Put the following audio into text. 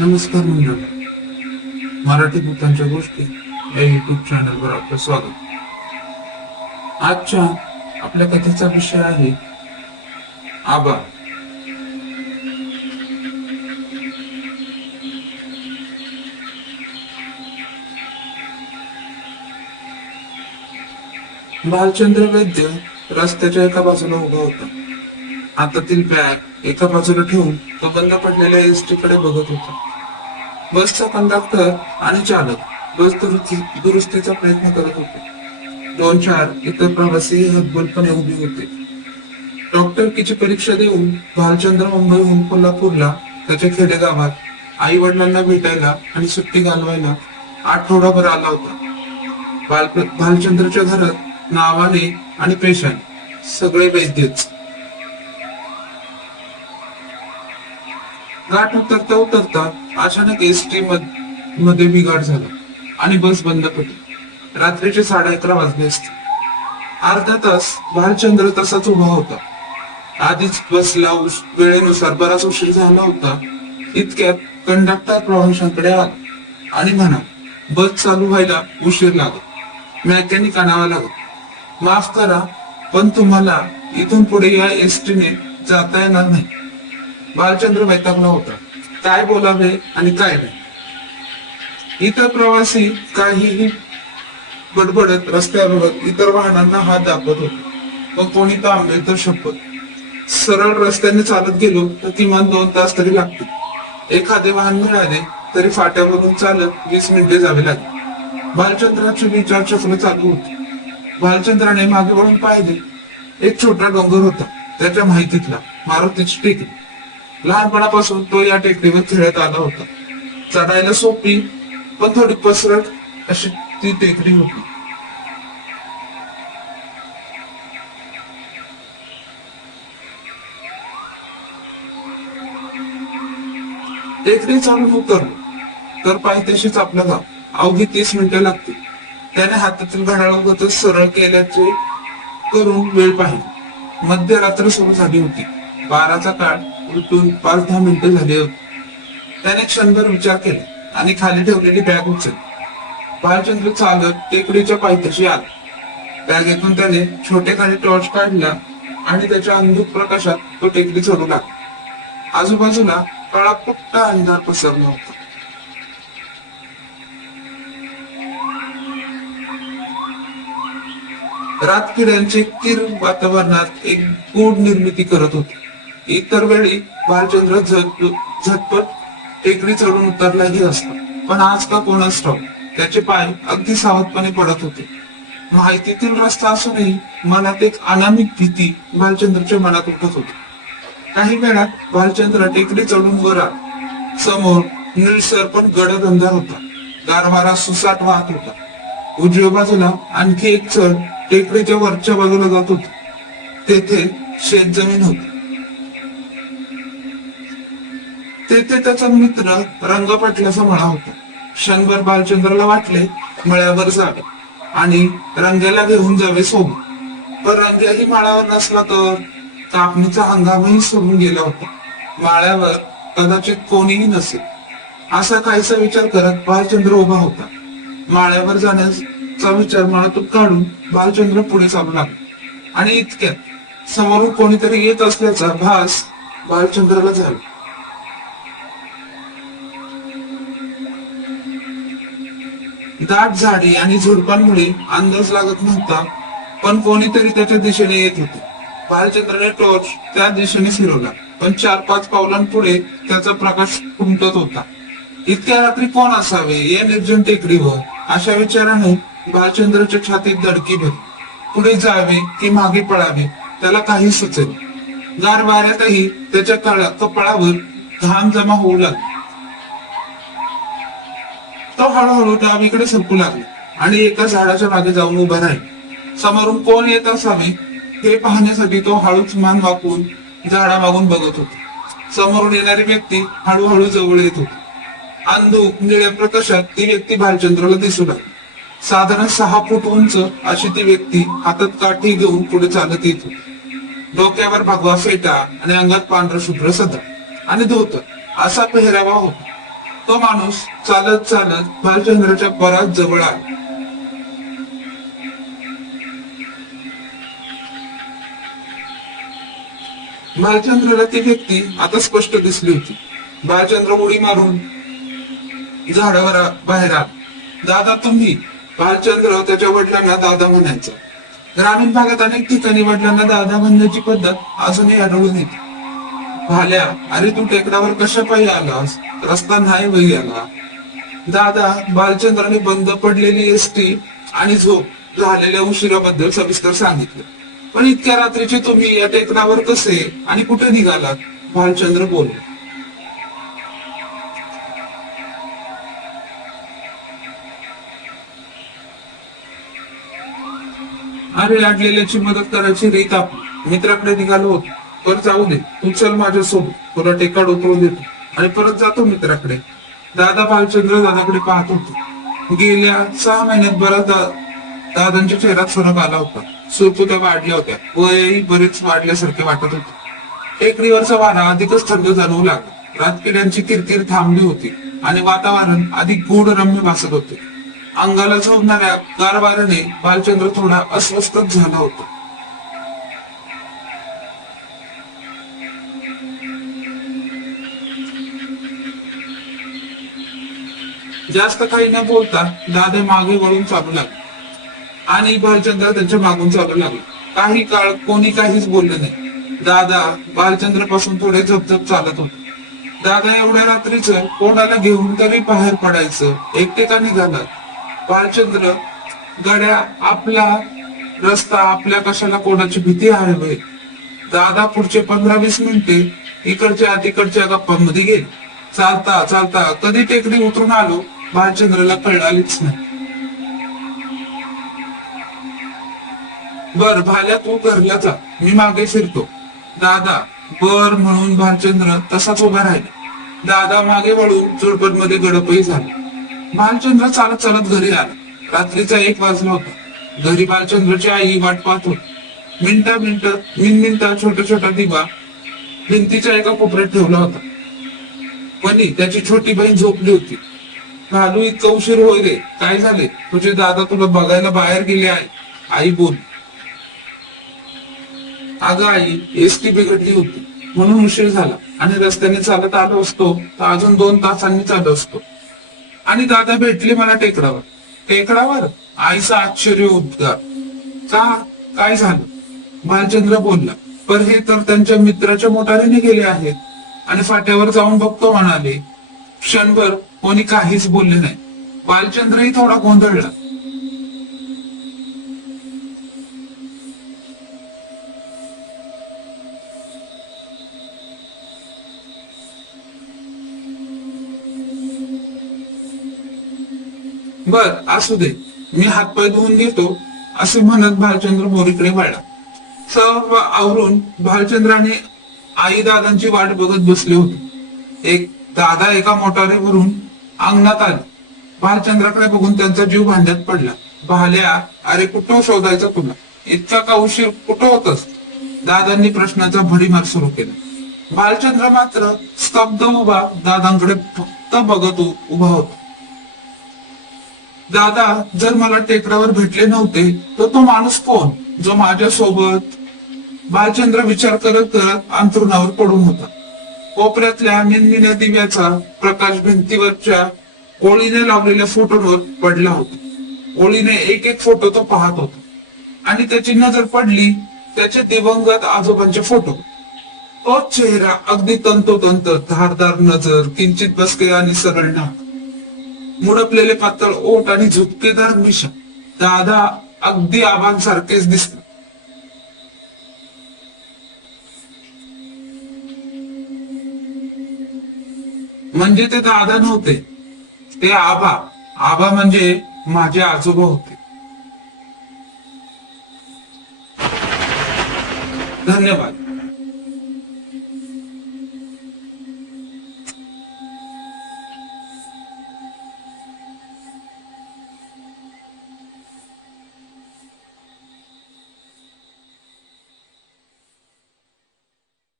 नमस्कार मंडळी, मराठी भूतांच्या गोष्टी या युट्यूब चॅनलवर आपलं स्वागत. आजच्या आपल्या कथेचा विषय आहे आबा. भालचंद्र वैद्य रस्त्याच्या एका बाजूला उभा होता. हातातील बॅग एका बाजूला ठेवून तो बंद पडलेल्या एसटी कडे बघत होता. बसचा कंडक्टर आणि चालक बस दुरुस्तीचा प्रयत्न करत होते. 2-4 इतर प्रवासी हतबलपणे उभे होते. डॉक्टरकीची परीक्षा देऊन भालचंद्र मुंबईहून कोल्हापूरला त्याच्या खेडेगावात आई वडिलांना भेटायला आणि सुट्टी घालवायला आठवडाभर आला होता. भालचंद्रच्या घरात नावाने आणि पेशाने सगळे वैद्यच. गाठ उतरता उतरता अचानक एसटी मध्ये बिघाड झाला आणि बस बंद पडली. रात्रीचे 11:30 वाजले असते. अर्धा तास भालचंद्र तसाच उभा होता. आधीच बसला वेळेनुसार बराच उशीर झाला होता. इतक्यात कंडक्टर प्रवाशांकडे आला आणि म्हणा, बस चालू व्हायला उशीर लागत, मेकॅनिक आणावा लागत. माफ करा, पण तुम्हाला इथून पुढे या एसटीने जाता येणार नाही. भालचंद्र वैतागला होता. काय बोलावे आणि काय नाही. इतर प्रवासी काहीही बडबडत रस्त्यावर इतर वाहनांना हात दाखवत होते. मग कोणी थांबले तर शपथ. सरळ रस्त्याने चालत गेलो तर किमान 2 तास तरी लागतील. एखादे वाहन मिळाले तरी फाट्यावरून चालत 20 मिनिटे जावे लागेल. भालचंद्राचे विचार चक्र चालू होते. भालचंद्राने मागे वळून पाहिले. एक छोटा डोंगर होता, त्याच्या माहितीतला मारुतीची टेकडी. लहानपणापासून तो या टेकडीवर खेळत आला होता. चढायला सोपी पण थोडी पसरट अशी ती टेकडी होती. टेकडी चढून उतरलो तर पायथ्याशीच आपलं गाव. अवघी 30 मिनिटं लागतील. त्याने हातातील घड्याळ सरळ केल्याचे करून वेळ पाहिली. मध्यरात्र सुरू झाली होती. 12चा काळ उलटून 5-10 मिनिटं झाली होती. त्याने क्षणभर विचार केला आणि खाली ठेवलेली बॅग उचलली. भालचंद्र चालत टेकडीच्या पायथ्याशी आला. बॅगेतून त्याने छोटेखानी टॉर्च काढला आणि त्याच्या अंधुक प्रकाशात तो टेकडी चढू लागला. आजूबाजूला काळाकुट्टा अंधार पसरला होता. रातकिड्यांचे किर वातावरणात एक गूढ निर्मिती करत होते. इतर वेळी भालचंद्र झटपट टेकडी चढून उतरलाही असता, पण आज का कोणास ठाऊक त्याचे पाय अगदी सावधपणे पडत होते. माहितीतील रस्ता असूनही मनात एक अनामिक भीती भालचंद्रच्या मनात उठत होती. काही वेळात भालचंद्र टेकडी चढून वर आला. समोर निळसर पण गडद अंधार होता. गारवारा सुसाट वाहत होता. उजव्या बाजूला आणखी एक चढ टेकडीच्या वरच्या बाजूला जात होती. तेथे शेतजमीन होती. तेथे त्याचा मित्र रंगपाटलाचा मळा होता. क्षणभर भालचंद्रला वाटले मळ्यावर जावे आणि रंग्याला घेऊन जावे सोबत. पण रंग्याही माळावर नसला तर कापणीचा हंगामही सुरून गेला होता. माळ्यावर कदाचित कोणीही नसेल असा काहीसा विचार करत भालचंद्र उभा होता. माळ्यावर जाण्याचा विचार मनातून काढून भालचंद्र पुढे चालू लागला आणि इतक्यात समोरून कोणीतरी येत असल्याचा भास भालचंद्रला झाला. दाट झाडी आणि झुडपांमुळे अंदाज लागत नव्हता, पण कोणीतरी त्याच्या दिशेने येत होते. भालचंद्रने टॉर्च त्या दिशेने फिरवला, पण 4-5 पावलांपुढे त्याचा प्रकाश उमटत होता. इतक्या रात्री कोण असावे या निर्जन टेकडीवर? अशा विचाराने भालचंद्रच्या छातीत धडकी भरली. पुढे जावे की मागे पळावे त्याला काही सुचेल. गार वाऱ्यातही त्याच्या कपाळावर घाम जमा होऊ लागला. तो हळूहळू डावीकडे सरकू लागला आणि एका झाडाच्या मागे जाऊन उभा राहिला. समोरून कोण येत असावे हे पाहण्यासाठी तो हळूच मान वाकवून झाडामागून बघत होता. समोरून येणारी व्यक्ती हळूहळू जवळ येत होती. अंधुक निळ्या प्रकाशात ती व्यक्ती भालचंद्रला दिसू लागली. साधारण 6 फूट उंच अशी ती व्यक्ती हातात काठी घेऊन पुढे चालत येत होती. डोक्यावर भगवा फेटा आणि अंगात पांढरा शुभ्र सदर आणि धोतर असा पेहरावा होता. तो माणूस चालत चालत भालचंद्राच्या बराच जवळ आला. भालचंद्राला ती व्यक्ती आता स्पष्ट दिसली होती. भालचंद्र उडी मारून झाडावर बाहेर आला. दादा तुम्ही? भालचंद्र त्याच्या वडिलांना दादा म्हणायचा. ग्रामीण भागात अनेक ठिकाणी वडिलांना दादा म्हणण्याची पद्धत अजूनही आढळून येते. भाल्या, अरे तू टेकडावर कशा पायी आलास? रस्ता नाही वही आला. दादा भालचंद्राने बंद पडलेली एसटी आणि झोप झालेल्या उशिराबद्दल सविस्तर सांगितलं. पण इतक्या रात्रीचे तुम्ही या टेकडावर कसे आणि कुठे निघालात? भालचंद्र बोलले. अरे लाडलेल्याची मदत करायची रीत आपली. मित्राकडे निघालो होतो. पर जाऊ दे, तू चल माझ्यासोबत, तुला टेकाड उतरवून देतो आणि परत जातो मित्राकडे. दादा भालचंद्र दादाकडे पाहत होते. गेल्या 6 महिन्यात बराच दादांच्या चेहऱ्यात फरक आला होता. सुरकुत्या वाढल्या होत्या, वयही बरेच वाढल्यासारखे वाटत होते. टेकडीवरचा वारा अधिकच थंड जाणवू लागला. रातकिड्यांची किरकिर थांबली होती आणि वातावरण अधिक गूढ रम्य भासत होते. अंगाला झोपणाऱ्या गार वाऱ्याने भालचंद्र थोडा अस्वस्थच झाला होता. जास्त काही न बोलता दादा मागे वळून चालू लागले आणि भालचंद्र त्यांच्या मागून चालू लागला. काही काळ कोणी काहीच बोलले नाही. दादा भालचंद्र पासून थोडे झपझप चालत होते. दादा एवढ्या रात्रीच कोणाला घेऊन तरी बाहेर पडायचं, एकटे का निघाला? भालचंद्र, गड्या, आपला रस्ता, आपल्या कशाला कोणाची भीती आहे होय? दादा पुढचे 15-20 मिनिटे इकडच्या तिकडच्या गप्पांमध्ये गेले. चालता चालता कधी टेकडी उतरून आलो भालचंद्रला कळालीच नाही. बर भाल्या, तू घरला जा, मी मागे फिरतो. दादा बर म्हणून भालचंद्र तसाच उभा राहिला. दादा मागे वळून झुडपणमध्ये गडपही झाला. भालचंद्र चालत चालत घरी आला. रात्रीचा 1 वाजला होता. घरी भालचंद्रची आई वाट पाहत होती. मिनमिनता छोटा छोटा दिवा भिंतीच्या एका कोपऱ्यात ठेवला होता. पण त्याची छोटी बहीण झोपली होती. भालू, इतका उशीर होय रे, काय झाले? तुझे दादा तुला बघायला बाहेर गेले आहे. आई बोल. अगं आई, एसटी बिघडली होती म्हणून उशीर झाला आणि रस्त्याने चालत आलो असतो तर अजून 2 तासांनी आलो असतो. आणि दादा भेटले मला टेकडावर. टेकडावर? आईचा आश्चर्य उद्गार. का, काय झालं? भालचंद्र बोलला. पर हे तर त्यांच्या मित्राच्या मोटारीने गेले आहेत आणि फाट्यावर जाऊन बघतो म्हणाले. क्षणभर कोणी काहीच बोलले नाही. भालचंद्रही थोडा गोंधळला. बर, असू दे, मी हातपाय धुवून घेतो, असे म्हणत भालचंद्र मोरीकडे वळला. सर्व आवरून भालचंद्राने आई दादांची वाट बघत बसले होते. दादा एका मोटारीवरून अंगणात आले. भालचंद्राकडे बघून त्यांचा जीव भांड्यात पडला. भाल्या, अरे कुठं शोधायचं तुला? इतका का उशीर कुठं होतस? दादांनी प्रश्नाचा भडीमार सुरू केला. भालचंद्र मात्र स्तब्ध उभा दादांकडे फक्त बघत उभा होता. दादा, जर मला टेकडावर भेटले नव्हते तर तो माणूस कोण जो माझ्या सोबत? भालचंद्र विचार करत करत अंथरुणावर पडून होता. कोपऱ्यातल्या मिनमिन्या दिव्याचा प्रकाश भिंतीवरच्या ओळीने लावलेल्या फोटोवर पडला होता. ओळीने एक एक फोटो तो पाहत होता आणि त्याची नजर पडली त्याचे दिवंगत आजोबांचे फोटो. तोच चेहरा, अगदी तंतोतंत, धारदार नजर, किंचित बसके आणि सरळ नाक, मुडपलेले पातळ ओठ आणि झुपकेदार मिशा. दादा अगदी आबांसारखेच दिसत. म्हणजे ते दादा नव्हते, ते आबा. आबा म्हणजे माझे आजोबा होते. धन्यवाद.